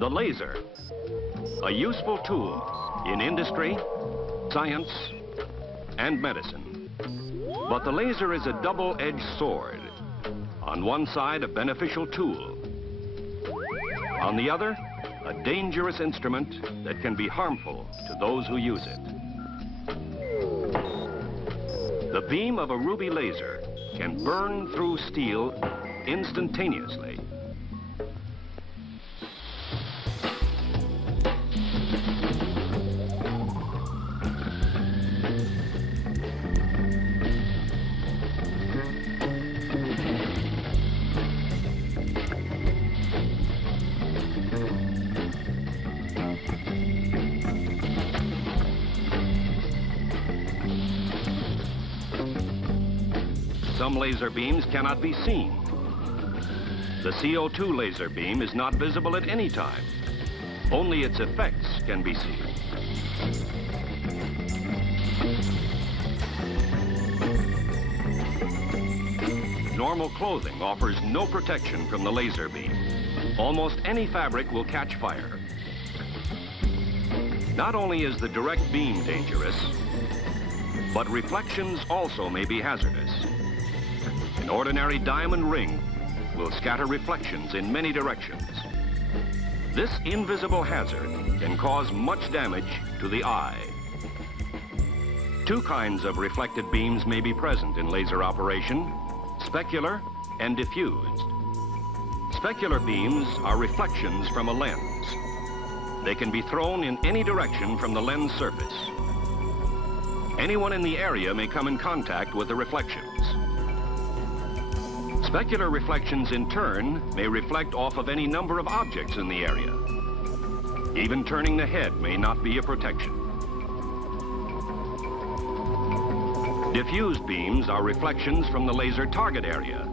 The laser, a useful tool in industry, science, and medicine. But the laser is a double-edged sword. On one side, a beneficial tool. On the other, a dangerous instrument that can be harmful to those who use it. The beam of a ruby laser can burn through steel instantaneously. Some laser beams cannot be seen. The CO2 laser beam is not visible at any time. Only its effects can be seen. Normal clothing offers no protection from the laser beam. Almost any fabric will catch fire. Not only is the direct beam dangerous, but reflections also may be hazardous. An ordinary diamond ring will scatter reflections in many directions. This invisible hazard can cause much damage to the eye. Two kinds of reflected beams may be present in laser operation: specular and diffused. Specular beams are reflections from a lens. They can be thrown in any direction from the lens surface. Anyone in the area may come in contact with the reflections. Specular reflections, in turn, may reflect off of any number of objects in the area. Even turning the head may not be a protection. Diffused beams are reflections from the laser target area.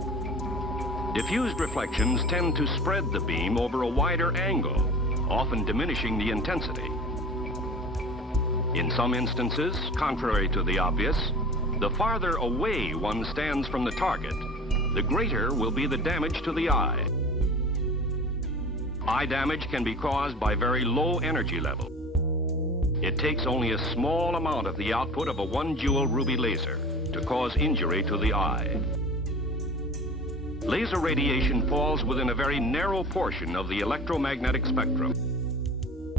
Diffused reflections tend to spread the beam over a wider angle, often diminishing the intensity. In some instances, contrary to the obvious, the farther away one stands from the target, the greater will be the damage to the eye. Eye damage can be caused by very low energy level. It takes only a small amount of the output of a 1-joule ruby laser to cause injury to the eye. Laser radiation falls within a very narrow portion of the electromagnetic spectrum.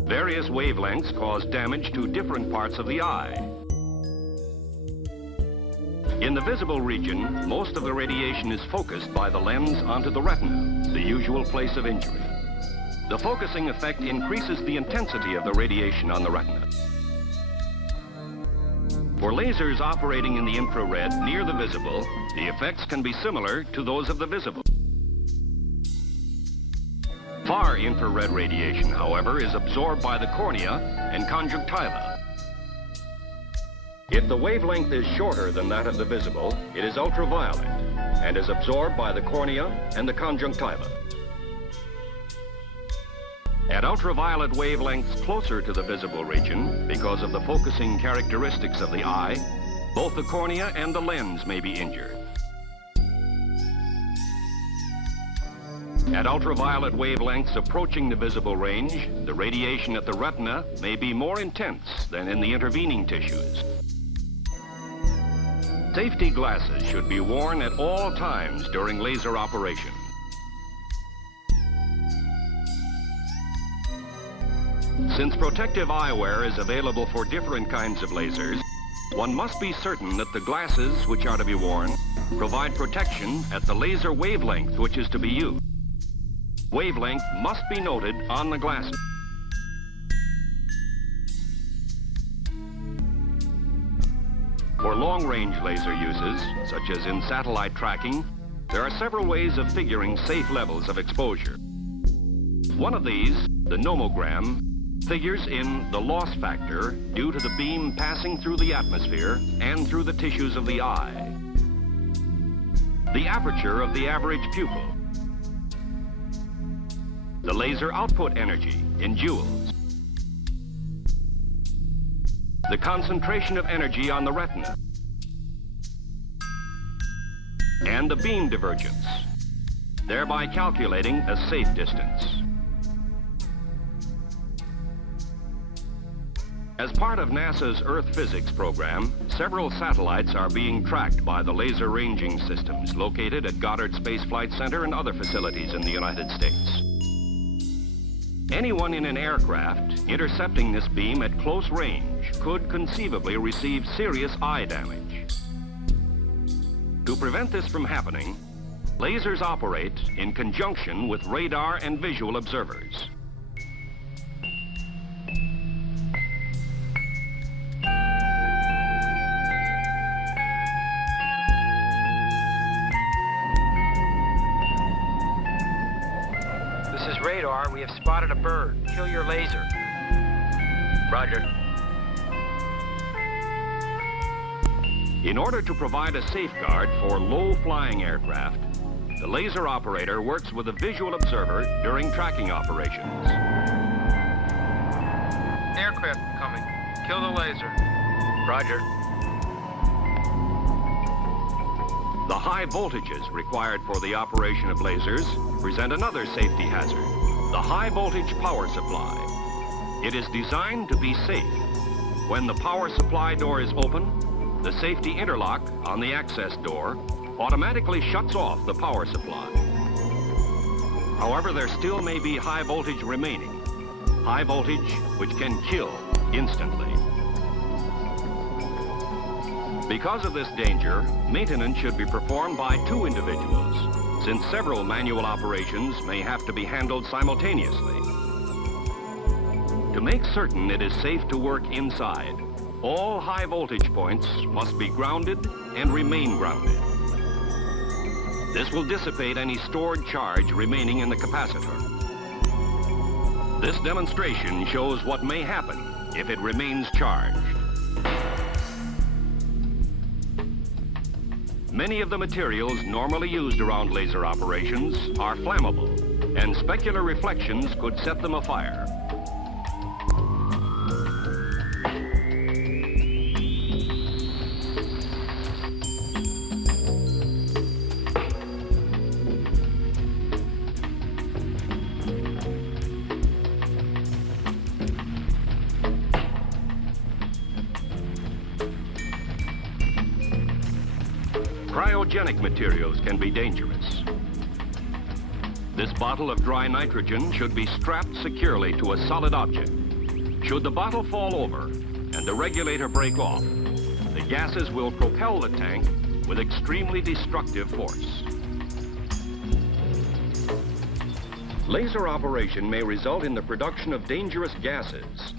Various wavelengths cause damage to different parts of the eye. In the visible region, most of the radiation is focused by the lens onto the retina, the usual place of injury. The focusing effect increases the intensity of the radiation on the retina. For lasers operating in the infrared near the visible, the effects can be similar to those of the visible. Far infrared radiation, however, is absorbed by the cornea and conjunctiva. If the wavelength is shorter than that of the visible, it is ultraviolet and is absorbed by the cornea and the conjunctiva. At ultraviolet wavelengths closer to the visible region, because of the focusing characteristics of the eye, both the cornea and the lens may be injured. At ultraviolet wavelengths approaching the visible range, the radiation at the retina may be more intense than in the intervening tissues. Safety glasses should be worn at all times during laser operation. Since protective eyewear is available for different kinds of lasers, one must be certain that the glasses which are to be worn provide protection at the laser wavelength which is to be used. Wavelength must be noted on the glasses. For long-range laser uses, such as in satellite tracking, There are several ways of figuring safe levels of exposure. One of these, the nomogram, figures in the loss factor due to the beam passing through the atmosphere and through the tissues of the eye, the aperture of the average pupil, the laser output energy in joules, the concentration of energy on the retina, and the beam divergence, thereby calculating a safe distance. As part of NASA's Earth physics program, several satellites are being tracked by the laser ranging systems located at Goddard Space Flight Center and other facilities in the United States. Anyone in an aircraft intercepting this beam at close range could conceivably receive serious eye damage. To prevent this from happening, lasers operate in conjunction with radar and visual observers. This is radar. We have spotted a bird. Kill your laser. Roger. In order to provide a safeguard for low-flying aircraft, the laser operator works with a visual observer during tracking operations. Aircraft coming. Kill the laser. Roger. The high voltages required for the operation of lasers present another safety hazard, the high voltage power supply. It is designed to be safe. When the power supply door is open, the safety interlock on the access door automatically shuts off the power supply. However, there still may be high voltage remaining, high voltage which can kill instantly. Because of this danger, maintenance should be performed by two individuals, since several manual operations may have to be handled simultaneously. To make certain it is safe to work inside, all high voltage points must be grounded and remain grounded. This will dissipate any stored charge remaining in the capacitor. This demonstration shows what may happen if it remains charged. Many of the materials normally used around laser operations are flammable, and specular reflections could set them afire. Cryogenic materials can be dangerous. This bottle of dry nitrogen should be strapped securely to a solid object. Should the bottle fall over and the regulator break off, the gases will propel the tank with extremely destructive force. Laser operation may result in the production of dangerous gases.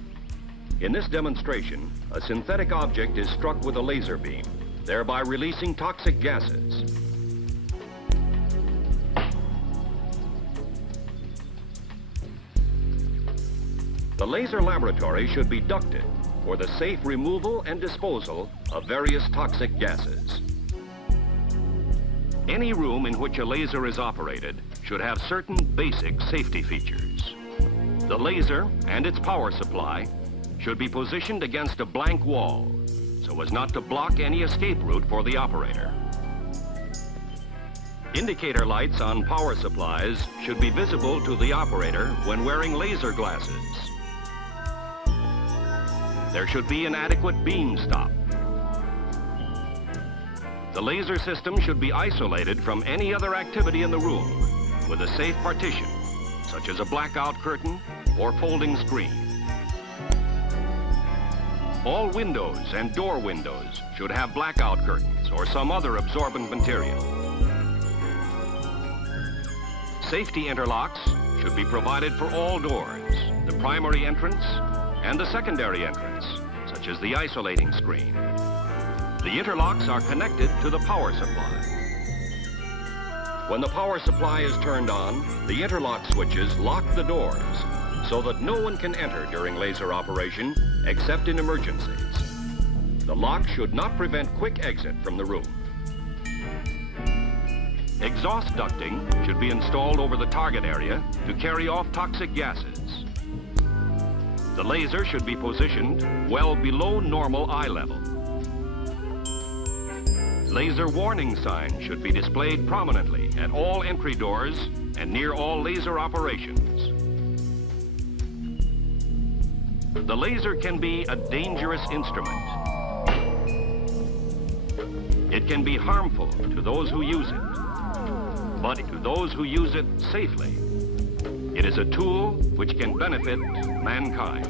In this demonstration, a synthetic object is struck with a laser beam, thereby releasing toxic gases. The laser laboratory should be ducted for the safe removal and disposal of various toxic gases. Any room in which a laser is operated should have certain basic safety features. The laser and its power supply should be positioned against a blank wall, so as not to block any escape route for the operator. Indicator lights on power supplies should be visible to the operator when wearing laser glasses. There should be an adequate beam stop. The laser system should be isolated from any other activity in the room with a safe partition, such as a blackout curtain or folding screen. All windows and door windows should have blackout curtains or some other absorbent material. Safety interlocks should be provided for all doors, the primary entrance and the secondary entrance, such as the isolating screen. The interlocks are connected to the power supply. When the power supply is turned on, the interlock switches lock the doors so that no one can enter during laser operation except in emergencies. The lock should not prevent quick exit from the room. Exhaust ducting should be installed over the target area to carry off toxic gases. The laser should be positioned well below normal eye level. Laser warning signs should be displayed prominently at all entry doors and near all laser operations. The laser can be a dangerous instrument. It can be harmful to those who use it, but to those who use it safely, it is a tool which can benefit mankind.